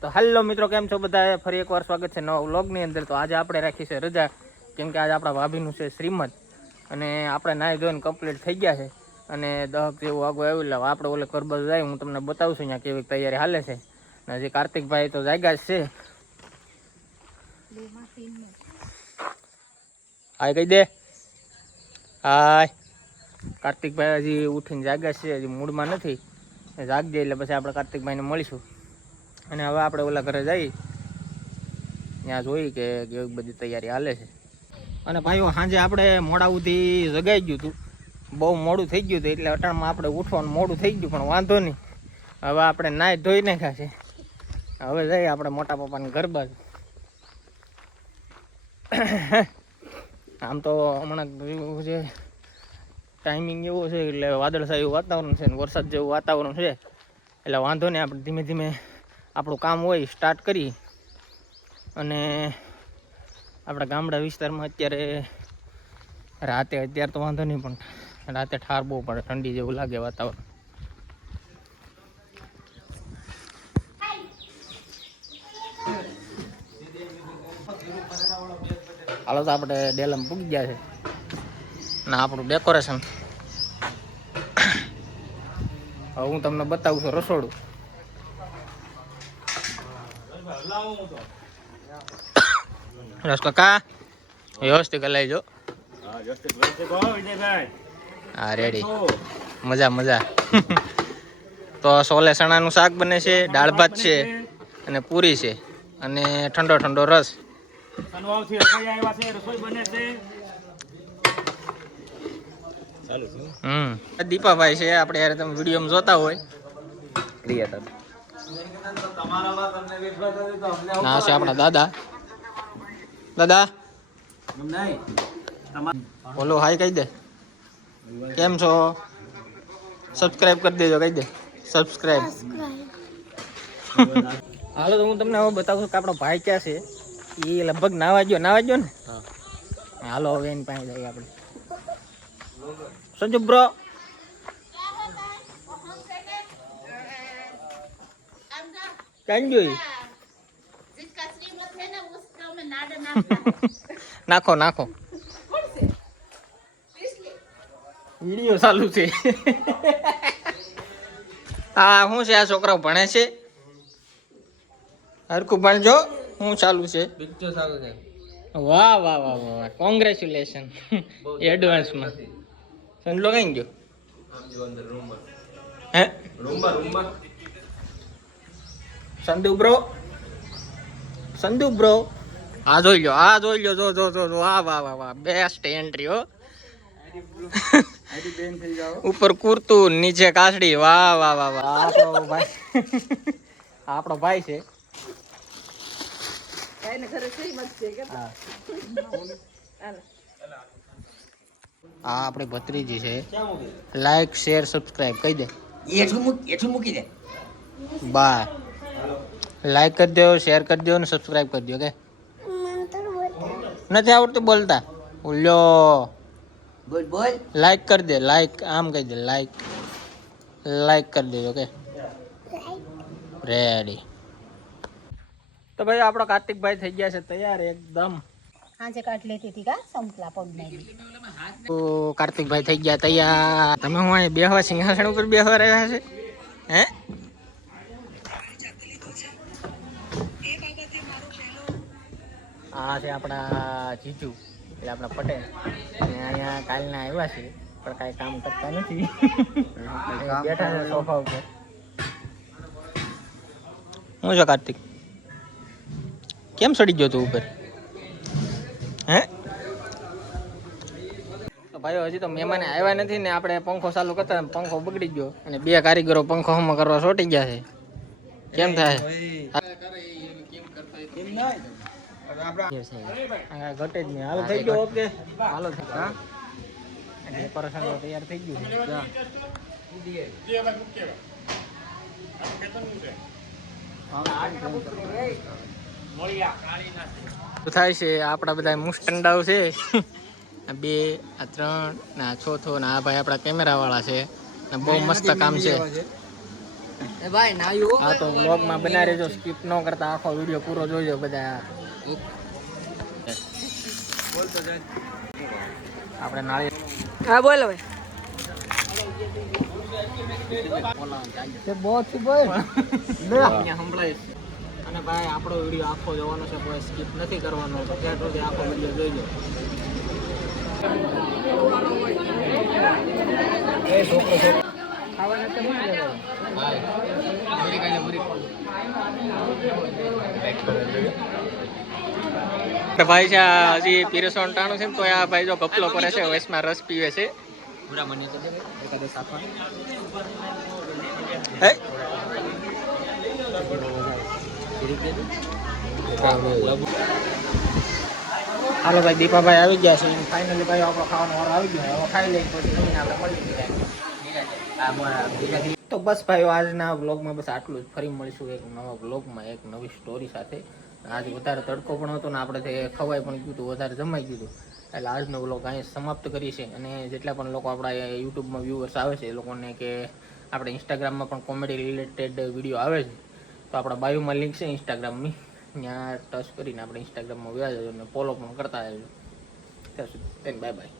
તો હેલો મિત્રો, કેમ છો બધા? ફરી એકવાર સ્વાગત છે નવા વ્લોગની અંદર. તો આજે આપણે રાખી છે રજા, કેમ કે આજે આપણા ભાભીનું છે શ્રીમદ, અને આપણે નાહી ધોઈને કમ્પ્લીટ થઈ ગયા છે. અને 10 જેવું આગું આવ્યું એટલે આપણે ઓલે ઘર બાજુ જાય, હું તમને બતાવું છું અહીંયા કેવી તૈયારી હાલે છે. અને હજી કાર્તિકભાઈ તો જાગ્યા જ છે. હાય કહી દે. હાય. કાર્તિકભાઈ હજી ઉઠીને જાગ્યા છે, હજી મૂડમાં નથી. જાગજે એટલે પછી આપણે કાર્તિકભાઈને મળીશું. અને હવે આપણે ઓલા ઘરે જઈ, ત્યાં જોઈ કે કેવી બધી તૈયારી હાલે છે. અને ભાઈઓ સાંજે આપણે મોડા સુધી જગાઈ ગયું હતું, બહુ મોડું થઈ ગયું હતું, એટલે અટાણમાં આપણે ઉઠવાનું મોડું થઈ ગયું, પણ વાંધો નહીં. હવે આપણે નાહી ધોઈ નાખ્યા છે. હવે જઈએ આપણે મોટા પપ્પાને ઘર બાજુ. આમ તો હમણાં જે ટાઈમિંગ એવો છે એટલે વાદળછાયું વાતાવરણ છે ને વરસાદ જેવું વાતાવરણ છે, એટલે વાંધો નહીં. આપણે ધીમે ધીમે આપણું કામ હોય સ્ટાર્ટ કરી. અને આપણા ગામડા વિસ્તારમાં અત્યારે અત્યારે તો વાંધો નહીં, પણ રાતે ઠાર બહુ પડે, ઠંડી જેવું લાગે વાતાવરણ. હાલો તો આપણે ડેલમ પૂગી ગયા છે ને આપણું ડેકોરેશન હવે હું તમને બતાવું છું. રસોડું રસ કાકા વ્યવસ્થિત લાવજો. હા રેડી, મજા મજા. તો સોલે ચણાનું શાક બને છે, દાળ ભાત છે અને પૂરી છે, અને ઠંડો ઠંડો રસ. દીપાભાઈ છે આપણે યાર, તમે વિડીયોમાં જોતા હોય ક્રિએટર. ના છે આપણા દાદા. દાદા બોલો હાય કહી દે. કેમ છો? સબસ્ક્રાઇબ કરી દેજો, કહી દે સબસ્ક્રાઇબ. હાલો તો હું તમને હવે બતાવું કે આપણો ભાઈ ક્યાં છે. એ લગભગ નાવા ગયો ને. હાલો હવે એની પાસે જઈએ આપણે. સંજુ બ્રો, ક્યાં ગયો? નાખો નાખો, વિડીયો ચાલુ છે. હા શું છે, આ છોકરાઓ ભણે છે? હરખું ભણજો. શું ચાલુ છે? વાહ વાહ વાહ વાહ, કોંગ્રેચ્યુલેશન એડવાન્સમાં. સંજલો કઈ ગયો? હે સંદુ બ્રો આ જોઈ લો, જો વાહ વાહ વાહ વાહ, બેસ્ટ એન્ટ્રી હો. ઉપર કુર્તું, નીચે કાસડી. વાહ વાહ વાહ વાહ. આપણો ભાઈ છે. આ આપણી ભત્રીજી છે. લાઈક શેર સબસ્ક્રાઇબ કહી દે. એઠું મૂકી દે બા. લાઈક કરી દો, શેર કરી દો ને સબસ્ક્રાઇબ કરી દો. કે નથી આવડતું બોલતા? બોલ્યો બોલ. લાઈક કરી દે, લાઈક આમ કહી દે, લાઈક કરી દેજો. કે રેડી. તો ભાઈ આપણો કાર્તિકભાઈ થઈ ગયા છે તૈયાર એકદમ. તો કાર્તિકભાઈ થઈ ગયા તૈયાર. તમે હું અહીં બેહવા સિંહાસન ઉપર બેહવા રહ્યા છે? હે આ છે આપણા જીજુ, એટલે આપણા પટેલ. અને અહીંયા કાલના આવ્યા છે, પણ કાંઈ કામ કરતા નથી. બેઠા છે સોફા ઉપર. શું છે કાર્તિક, કેમ સડી ગયો તું ઉપર? હે તો ભાઈઓ હજી તો મહેમાન આવ્યા નથી ને, આપણે પંખો ચાલુ કરતા પંખો બગડી ગયો, અને 2 કારીગરો પંખો હમો કરવા સોટી ગયા છે. કેમ થાય? ઘટે જ નહીં. હાલો થઈ ગયો. ઓકે હાલો. ડેકોરેશન તૈયાર થઈ ગયું થાય છે. આપણા બધા મુસ્ટંડાઓ છે, 2 આ 3 ને આ ચોથો ને આ ભાઈ આપણા કેમેરા વાળા છે. બહુ મસ્ત કામ છે. એ ભાઈ નાયું આ તો વ્લોગમાં બનાવી રહેજો, સ્કીપ ન કરતા આખો વિડીયો પૂરો જોઈજો બધા. આપણે નાળી હા બોલો ભાઈ સંભળાય. અને ભાઈ આપણો વિડીયો આખો જોવાનો છે, કોઈ સ્કીપ નથી કરવાનો, તો ત્યાં સુધી આખો વિડીયો જોઈજો. ભાઈ છે હજી પીરસવાનું ટાણું છે ને, તો આ ભાઈ જો કપલો કરે છે, વૈશમાં રસ પીવે છે. હે? હાલો ભાઈ, દીપાભાઈ આવી ગયા છે. ફાઇનલી ભાઈ આપણો ખાવાનો વારો આવી ગયો. હવે ખાઈ લઈએ પછી જમીને આપણે મળી. તો બસ ભાઈઓ, આજના વ્લોગમાં બસ આટલું જ. ફરી મળીશું એક નવા વ્લોગમાં એક નવી સ્ટોરી સાથે. આજે વધારે તડકો પણ હતો ને આપણે ખવાઈ પણ ગયું હતું, વધારે જમાઈ ગયું હતું. એટલે આજનો વ્લોગ અહીં સમાપ્ત કરી છે. અને જેટલા પણ લોકો આપણા યુટ્યુબમાં વ્યૂઅર્સ આવે છે એ લોકોને, કે આપણે ઇન્સ્ટાગ્રામમાં પણ કોમેડી રિલેટેડ વિડીયો આવે છે, તો આપણા બાયોમાં લિંક છે ઇન્સ્ટાગ્રામની, ત્યાં ટચ કરીને આપણે ઇન્સ્ટાગ્રામમાં વ્યા જજો અને ફોલો પણ કરતા રહેજો. ત્યાં સુધી બાય બાય.